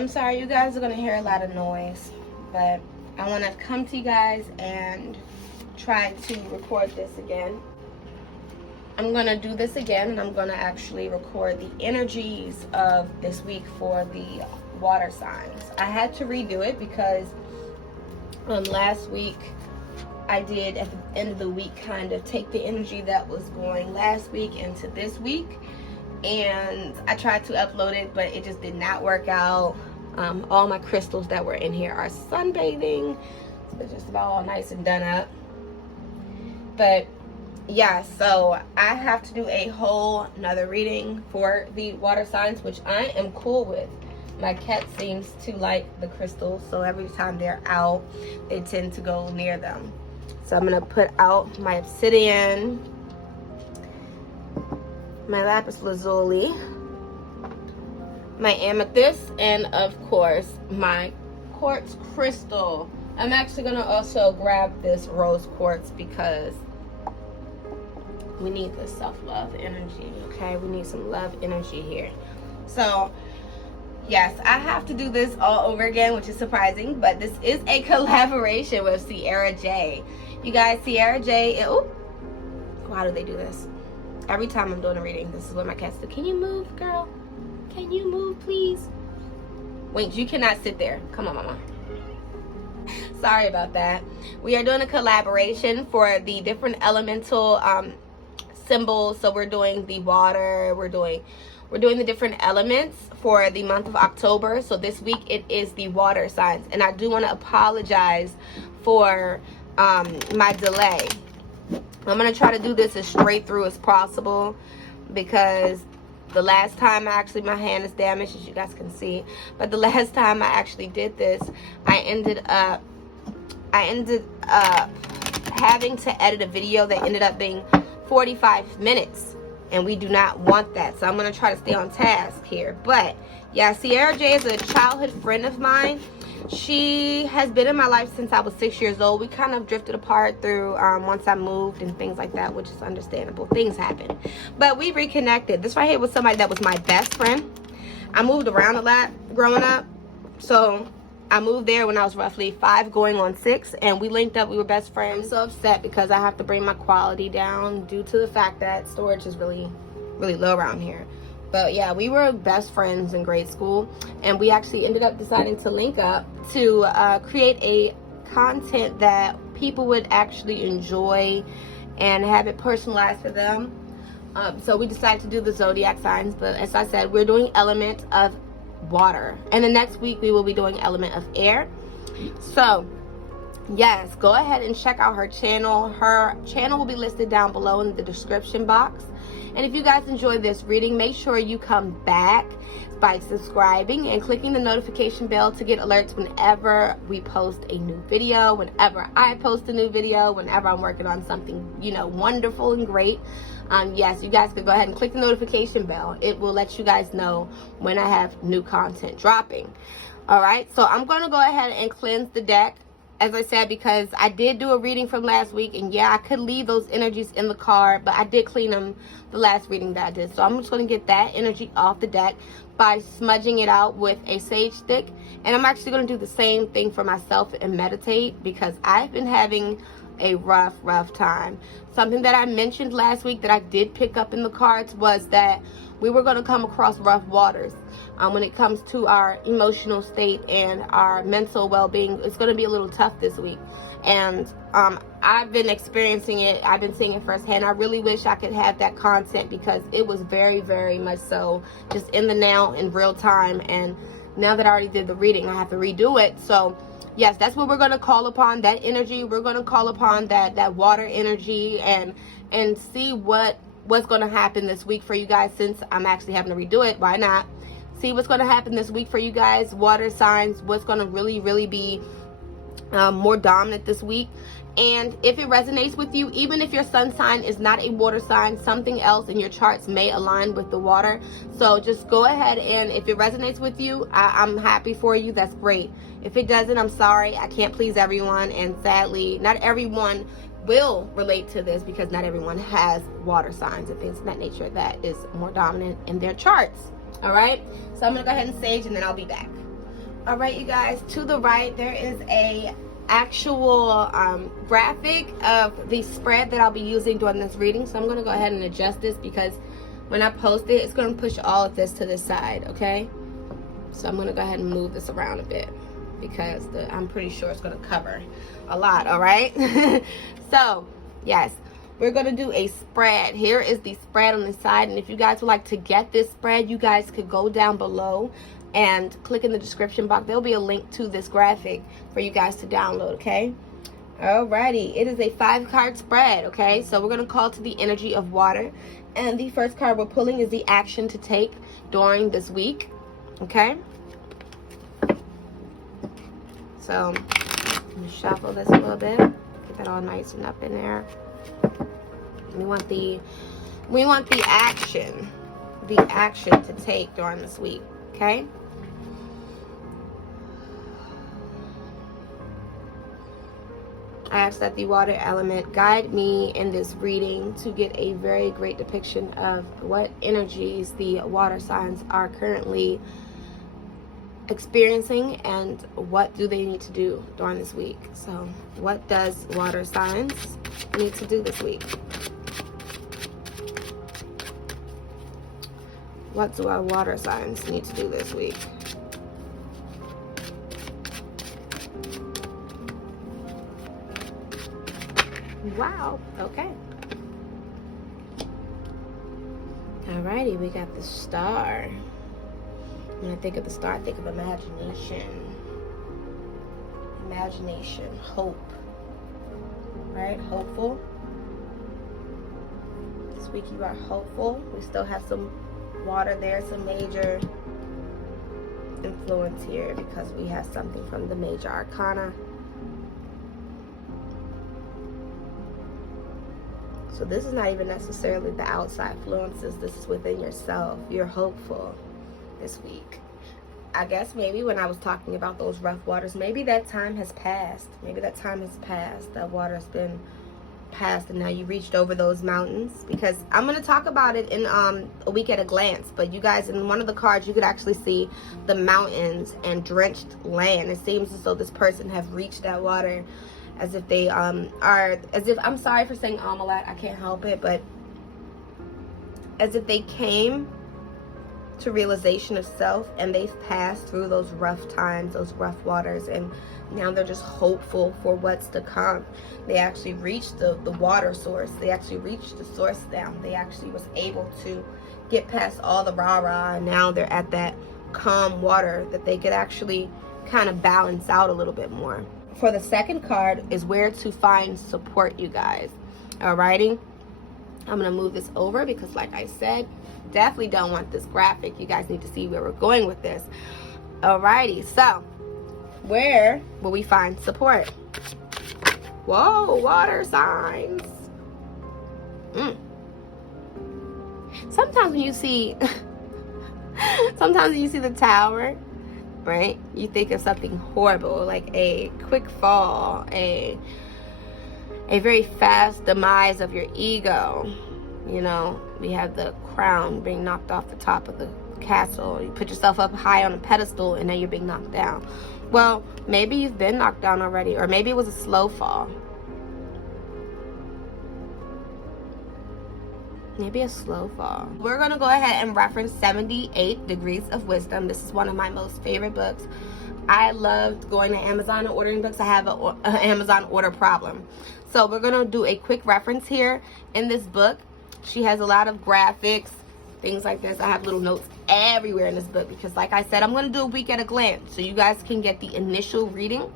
I'm sorry, you guys are going to hear a lot of noise, but I want to come to you guys and try to record this again. I'm going to do this again, and I'm going to actually record the energies of this week for the water signs. I had to redo it because last week I did at the end of the week kind of take the energy that was going last week into this week, and I tried to upload it, but it just did not work out. All my crystals that were in here are sunbathing, so they're just about all nice and done up. But yeah, so I have to do a whole another reading for the water signs, which I am cool with. My cat seems to like the crystals, so every time they're out, they tend to go near them. So I'm gonna put out my obsidian, my lapis lazuli, my amethyst, and of course my quartz crystal. I'm actually gonna also grab this rose quartz because we need the self-love energy, okay? We need some love energy here. So yes, I have to do this all over again, which is surprising, but this is a collaboration with Ceairra J. You guys, Ceairra J, why do they do this? Every time I'm doing a reading, this is what my cats do. Can you move, girl? Can you move, please? Wait, you cannot sit there. Come on, mama. Sorry about that. We are doing a collaboration for the different elemental symbols. So we're doing the water, we're doing the different elements for the month of October. So this week it is the water signs, and I do want to apologize for my delay. I'm gonna try to do this as straight through as possible because the last time my hand is damaged, as you guys can see, but the last time I actually did this, I ended up having to edit a video that ended up being 45 minutes, and we do not want that. So I'm going to try to stay on task here. But yeah, Ceairra J is a childhood friend of mine. She has been in my life since I was 6 years old. We kind of drifted apart through once I moved and things like that, which is understandable. Things happen. But we reconnected. This right here was somebody that was my best friend. I moved around a lot growing up. So I moved there when I was roughly 5 going on 6, and we linked up. We were best friends. I'm so upset because I have to bring my quality down due to the fact that storage is really, really low around here. But yeah, we were best friends in grade school, and we actually ended up deciding to link up to create a content that people would actually enjoy and have it personalized for them. So we decided to do the zodiac signs, but as I said, we're doing element of water, and the next week we will be doing element of air. So yes, go ahead and check out her channel. Her channel will be listed down below in the description box. And if you guys enjoyed this reading, make sure you come back by subscribing and clicking the notification bell to get alerts whenever we post a new video, whenever I post a new video, whenever I'm working on something, wonderful and great. Yes, you guys could go ahead and click the notification bell. It will let you guys know when I have new content dropping. All right, so I'm going to go ahead and cleanse the deck, as I said, because I did do a reading from last week, and yeah, I could leave those energies in the card, but I did clean them the last reading that I did. So I'm just going to get that energy off the deck by smudging it out with a sage stick. And I'm actually going to do the same thing for myself and meditate, because I've been having a rough time. Something that I mentioned last week that I did pick up in the cards was that we were going to come across rough waters when it comes to our emotional state and our mental well-being. It's going to be a little tough this week, and I've been experiencing it. I've been seeing it firsthand. I really wish I could have that content, because it was very, very much so just in the now, in real time. And now that I already did the reading, I have to redo it. So yes, that's what we're going to call upon, that energy. We're going to call upon that water energy and see what's going to happen this week for you guys. Since I'm actually having to redo it, why not see what's going to happen this week for you guys, water signs, what's going to really be more dominant this week. And if it resonates with you, even if your sun sign is not a water sign, something else in your charts may align with the water. So just go ahead, and if it resonates with you, I'm happy for you. That's great. If it doesn't, I'm sorry. I can't please everyone, and sadly, not everyone will relate to this, because not everyone has water signs and things of that nature that is more dominant in their charts. All right, so I'm gonna go ahead and sage, and then I'll be back. All right, you guys, to the right there is a actual graphic of the spread that I'll be using during this reading. So I'm going to go ahead and adjust this because when I post it, it's going to push all of this to the side, okay? So I'm going to go ahead and move this around a bit because I'm pretty sure it's going to cover a lot, all right? So, yes, we're going to do a spread. Here is the spread on the side, and if you guys would like to get this spread, you guys could go down below and click in the description box. There'll be a link to this graphic for you guys to download, okay? Alrighty, it is a 5-card spread, okay? So we're going to call to the energy of water, and the first card we're pulling is the action to take during this week, okay? So I'm going to shuffle this a little bit, get that all nice and up in there. We want the action to take during this week, okay? I ask that the water element guide me in this reading to get a very great depiction of what energies the water signs are currently experiencing and what do they need to do during this week. So what does water signs need to do this week? What do our water signs need to do this week? Wow, okay. Alrighty, we got the star. When I think of the star, I think of imagination. Imagination, hope. Right? Hopeful. This week you are hopeful. We still have some water there, some major influence here because we have something from the major arcana. So this is not even necessarily the outside influences. This is within yourself. You're hopeful this week. I guess maybe when I was talking about those rough waters, maybe that time has passed. Maybe that time has passed. That water has been passed and now you reached over those mountains. Because I'm going to talk about it in a week at a glance. But you guys, in one of the cards, you could actually see the mountains and drenched land. It seems as though this person have reached that water as if they I'm sorry for saying a lot, I can't help it, but as if they came to realization of self and they've passed through those rough times, those rough waters, and now they're just hopeful for what's to come. They actually reached the water source. They actually reached the source now. They actually was able to get past all the rah-rah, and now they're at that calm water that they could actually kind of balance out a little bit more. For the second card is where to find support, you guys. Alrighty, I'm gonna move this over because, like I said, definitely don't want this graphic. You guys need to see where we're going with this. Alrighty, so where will we find support? Whoa, water signs. Sometimes when you see the tower, right, you think of something horrible, like a quick fall, a very fast demise of your ego. You know, we have the crown being knocked off the top of the castle. You put yourself up high on a pedestal and now you're being knocked down. Well, maybe you've been knocked down already, or maybe it was a slow fall. Maybe a slow fall. We're going to go ahead and reference 78 Degrees of Wisdom. This is one of my most favorite books. I loved going to Amazon and ordering books. I have an Amazon order problem. So we're going to do a quick reference here. In this book, she has a lot of graphics, things like this. I have little notes everywhere in this book because, like I said, I'm going to do a week at a glance so you guys can get the initial reading.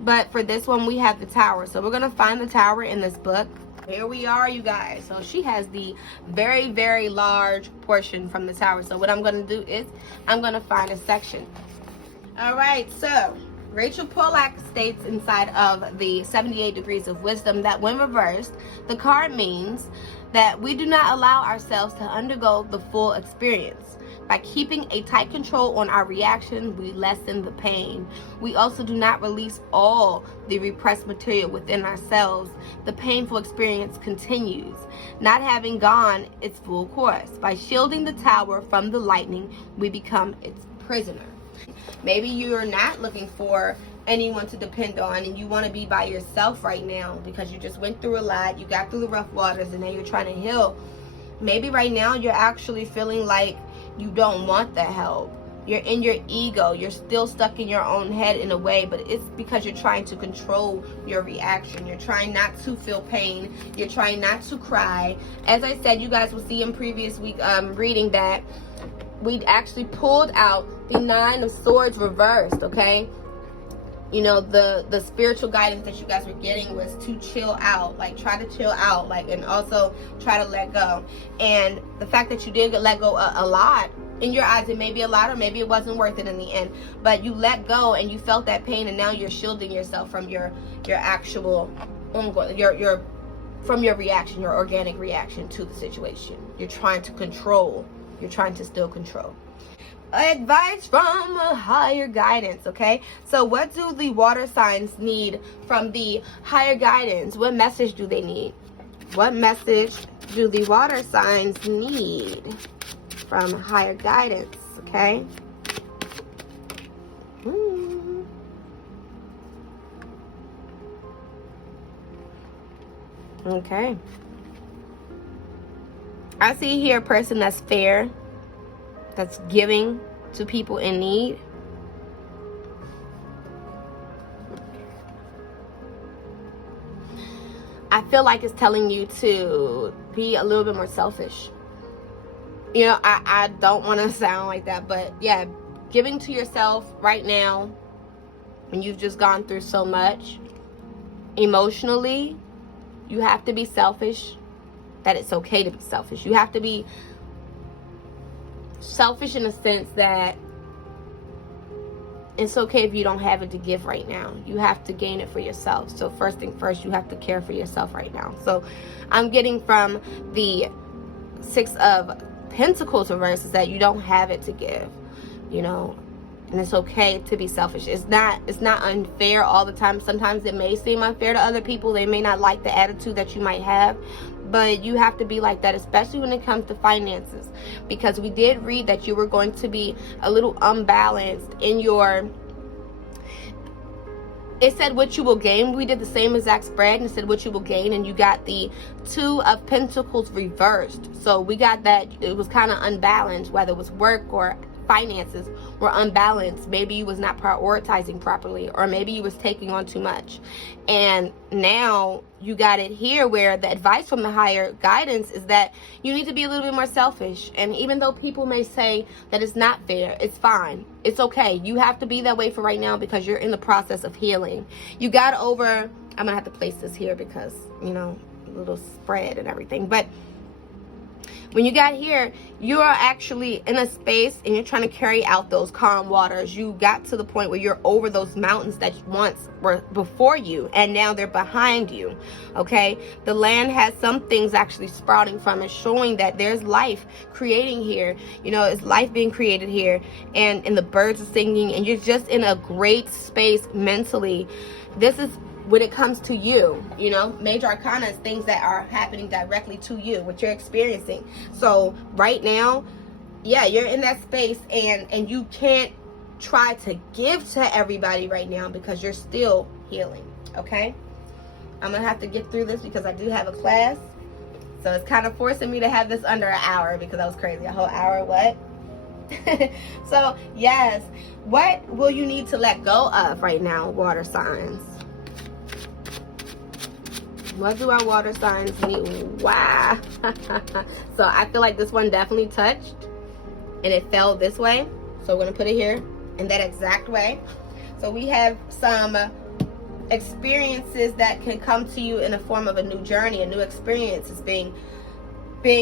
But for this one, we have the tower. So we're going to find the tower in this book. Here we are, you guys. So she has the very, very large portion from the tower. So what I'm going to do is I'm going to find a section. All right, so Rachel Pollack states inside of the 78 Degrees of Wisdom that when reversed, the card means that we do not allow ourselves to undergo the full experience. By keeping a tight control on our reaction, we lessen the pain. We also do not release all the repressed material within ourselves. The painful experience continues, not having gone its full course. By shielding the tower from the lightning, we become its prisoner. Maybe you're not looking for anyone to depend on, and you want to be by yourself right now because you just went through a lot, you got through the rough waters, and now you're trying to heal. Maybe right now you're actually feeling like you don't want the help. You're in your ego. You're still stuck in your own head in a way, but it's because you're trying to control your reaction. You're trying not to feel pain. You're trying not to cry. As I said, you guys will see in previous week reading that we actually pulled out the 9 of Swords reversed, okay? You know, the spiritual guidance that you guys were getting was to chill out, like try to chill out, like, and also try to let go. And the fact that you did let go a lot, in your eyes, it may be a lot, or maybe it wasn't worth it in the end, but you let go and you felt that pain, and now you're shielding yourself from your actual from your reaction, your organic reaction to the situation. You're trying to control. You're trying to still control. Advice from a higher guidance, okay? So what do the water signs need from the higher guidance? What message do they need? What message do the water signs need from higher guidance, okay? Okay. I see here a person that's fair, that's giving to people in need. I feel like it's telling you to be a little bit more selfish. You know, I don't want to sound like that, but yeah, giving to yourself right now when you've just gone through so much emotionally, you have to be selfish. That it's okay to be selfish. You have to be selfish in a sense that it's okay if you don't have it to give right now. You have to gain it for yourself. So first thing first, you have to care for yourself right now. So I'm getting from the 6 of Pentacles reverse is that you don't have it to give, you know, and it's okay to be selfish. It's not unfair all the time. Sometimes it may seem unfair to other people. They may not like the attitude that you might have, but you have to be like that, especially when it comes to finances, because we did read that you were going to be a little unbalanced in your, it said what you will gain. We did the same exact spread, and it said what you will gain, and you got the 2 of Pentacles reversed. So we got that it was kind of unbalanced, whether it was work or finances were unbalanced. Maybe you was not prioritizing properly, or maybe you was taking on too much. And now you got it here where the advice from the higher guidance is that you need to be a little bit more selfish. And even though people may say that it's not fair, it's fine. It's okay. You have to be that way for right now because you're in the process of healing. You got over, I'm gonna have to place this here because, you know, a little spread and everything, but when you got here, you are actually in a space and you're trying to carry out those calm waters. You got to the point where you're over those mountains that once were before you, and now they're behind you, okay? The land has some things actually sprouting from it, showing that there's life creating here. You know, it's life being created here, and the birds are singing, and you're just in a great space mentally. This is when it comes to you, you know, major arcana is things that are happening directly to you, what you're experiencing. So right now, yeah, you're in that space, and you can't try to give to everybody right now because you're still healing, okay? I'm gonna have to get through this because I do have a class, so it's kind of forcing me to have this under an hour because that was crazy. A whole hour, what? So yes, what will you need to let go of right now, water signs? What do our water signs need? Wow. So I feel like this one definitely touched and it fell this way. So we're going to put it here in that exact way. So we have some experiences that can come to you in the form of a new journey, a new experience is being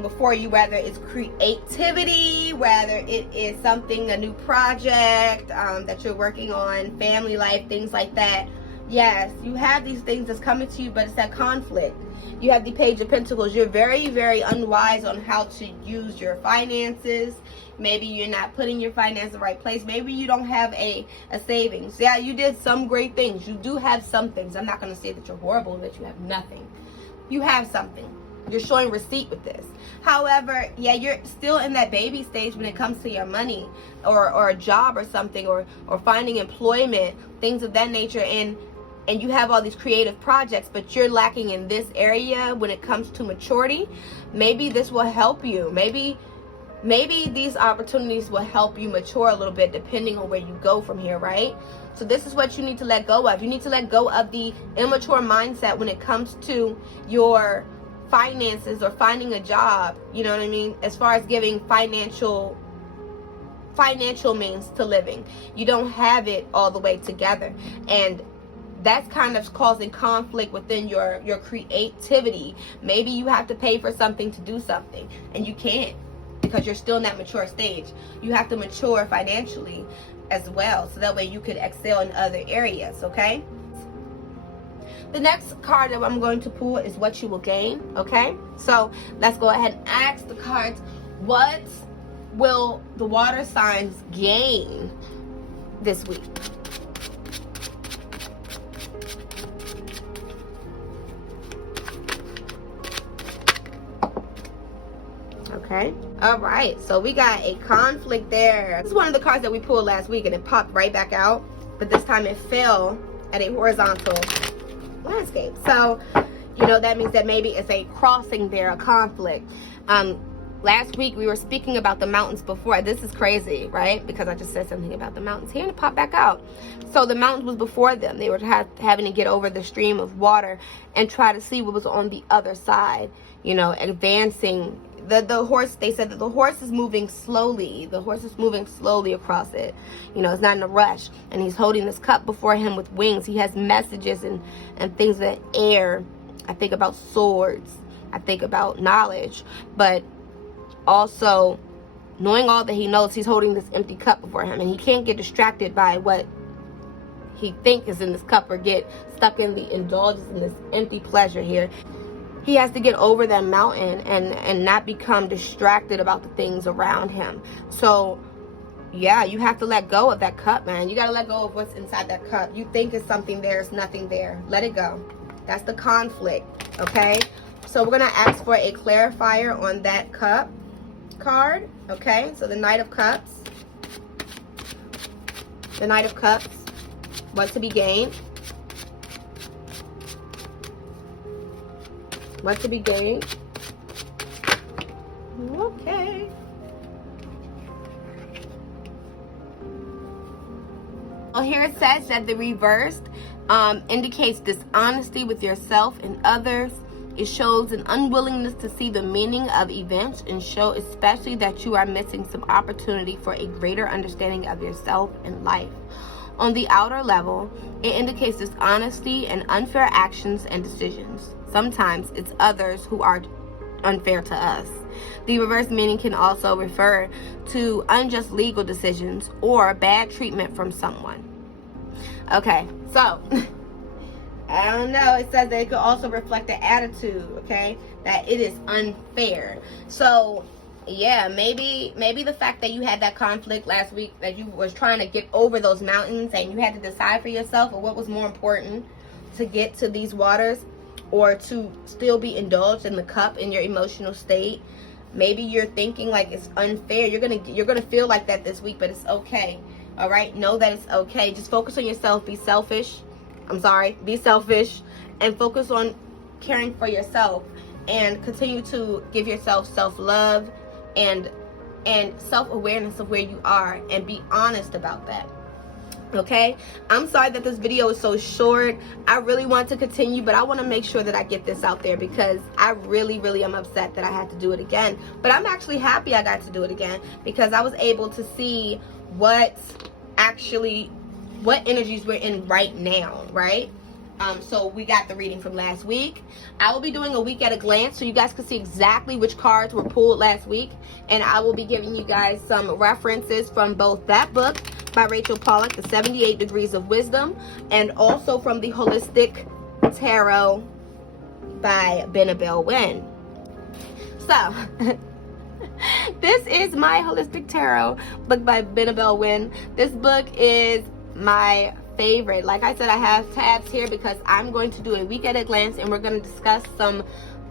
before you, whether it's creativity, whether it is something, a new project that you're working on, family life, things like that. Yes, you have these things that's coming to you, but it's that conflict. You have the Page of Pentacles. You're very, very unwise on how to use your finances. Maybe you're not putting your finances in the right place. Maybe you don't have a savings. Yeah, you did some great things. You do have some things. I'm not going to say that you're horrible, that you have nothing. You have something, You're showing receipt with this. However, yeah, you're still in that baby stage when it comes to your money or a job or something, or finding employment, things of that nature, and you have all these creative projects, but you're lacking in this area when it comes to maturity. Maybe this will help you. Maybe these opportunities will help you mature a little bit depending on where you go from here, right? So this is what you need to let go of. You need to let go of the immature mindset when it comes to your finances or finding a job, you know what I mean? As far as giving financial means to living. You don't have it all the way together. And that's kind of causing conflict within your creativity. Maybe you have to pay for something to do something, and you can't because you're still in that mature stage. You have to mature financially as well, so that way you could excel in other areas, okay? The next card that I'm going to pull is what you will gain, okay? So let's go ahead and ask the cards, what will the water signs gain this week? Okay, all right, so we got a conflict there. This is one of the cards that we pulled last week and it popped right back out, but this time it fell at a horizontal landscape. So, you know, that means that maybe it's a crossing there, a conflict. Last week we were speaking about the mountains before. This is crazy, right? Because I just said something about the mountains here and it popped back out. So the mountains was before them. They were having to get over the stream of water and try to see what was on the other side, you know, advancing. The horse, they said that the horse is moving slowly. The horse is moving slowly across it. You know, it's not in a rush. And he's holding this cup before him with wings. He has messages and things that air. I think about swords. I think about knowledge. But also, knowing all that he knows, he's holding this empty cup before him. And he can't get distracted by what he thinks is in this cup or get stuck in the indulgence in this empty pleasure here. He has to get over that mountain and not become distracted about the things around him. So, yeah, you have to let go of that cup, man. You got to let go of what's inside that cup. You think it's something there, it's nothing there. Let it go. That's the conflict, okay? So we're going to ask for a clarifier on that cup card, okay? So the Knight of Cups. The Knight of Cups. What to be gained? What to be gained? Okay. Well, here it says that the reversed indicates dishonesty with yourself and others. It shows an unwillingness to see the meaning of events and show especially that you are missing some opportunity for a greater understanding of yourself and life. On the outer level, it indicates dishonesty and unfair actions and decisions. Sometimes it's others who are unfair to us. The reverse meaning can also refer to unjust legal decisions or bad treatment from someone. Okay, so I don't know. It says that it could also reflect the attitude, okay, that it is unfair. So yeah, maybe the fact that you had that conflict last week, that you was trying to get over those mountains and you had to decide for yourself or what was more important to get to these waters, or to still be indulged in the cup in your emotional state. Maybe you're thinking like it's unfair. You're gonna feel like that this week, but it's okay. All right, know that it's okay. Just focus on yourself. Be selfish. Be selfish, and focus on caring for yourself, and continue to give yourself self-love and self-awareness of where you are, and be honest about that. Okay, I'm sorry that this video is so short. I really want to continue, but I want to make sure that I get this out there because I really am upset that I had to do it again. But I'm actually happy I got to do it again because I was able to see what energies we're in right now, right? So we got the reading from last week. I will be doing a week at a glance so you guys can see exactly which cards were pulled last week, and I will be giving you guys some references from both that book by Rachel Pollack, The 78 Degrees of Wisdom, and also from the Holistic Tarot by Benabel Wynn. So this is my Holistic Tarot book by Benabel Wynn. This book is my favorite. Like I said, I have tabs here because I'm going to do a week at a glance and we're going to discuss some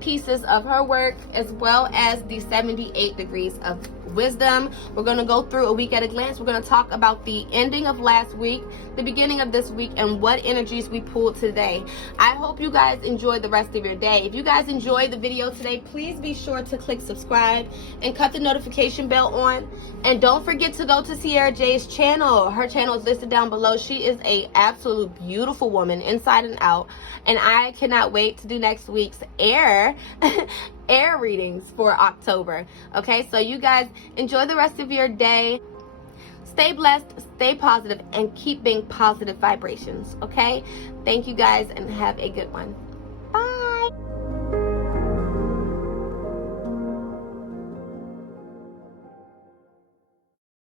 pieces of her work, as well as the 78 degrees of wisdom. We're going to go through a week at a glance. We're going to talk about the ending of last week, the beginning of this week, and what energies we pulled today. I hope you guys enjoy the rest of your day. If you guys enjoyed the video today, please be sure to click subscribe and cut the notification bell on. And don't forget to go to Ceairra J's channel. Her channel is listed down below. She is a absolute beautiful woman inside and out, and I cannot wait to do next week's air readings for October. Okay, so you guys enjoy the rest of your day. Stay blessed, stay positive, and keep being positive vibrations. Okay, thank you guys, and have a good one.